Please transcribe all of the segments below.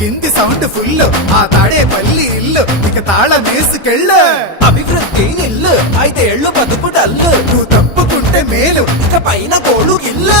కింది sound full. ఆ తాడే పల్లి ఇల్లు. ఇక తాళ మేసుకెళ్ళ అభివృద్ధి ఇల్లు అయితే ఎళ్ళు బతుకుడల్లు నువ్వు తప్పుకుంటే మేలు. ఇక పైన కోడు ఇల్లు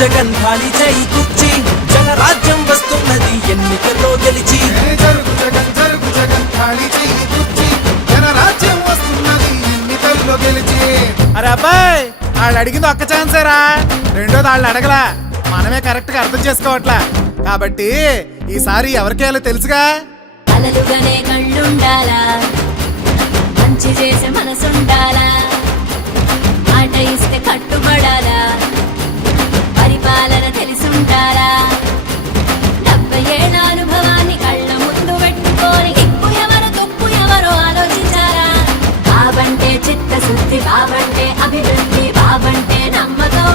జగన్ ఖాళీ చేయి కుర్చీ. జనరాజ్యం వస్తున్నది ఎన్నికల్లో గెలిచి. ఏ జరుగు జగన్ జరుగు జగన్ ఖాళీ చెయ్యి కుర్చీ. జనరాజ్యం వస్తున్నది ఎన్నికల్లో గెలిచి. అరే అబ్బాయి వాళ్ళు అడిగింది ఒక్క ఛాన్సేరా రెండోది వాళ్ళు అడగలా మనమే కరెక్ట్గా అర్థం చేసుకోవట్లా. కాబట్టి ఈసారి ఎవరికేయాలో తెలుసుగా? అలలుగానే కళ్ళుండాలా? అభివృద్ధి బాబంటే అభివృద్ధి బాబంటే నమ్మకం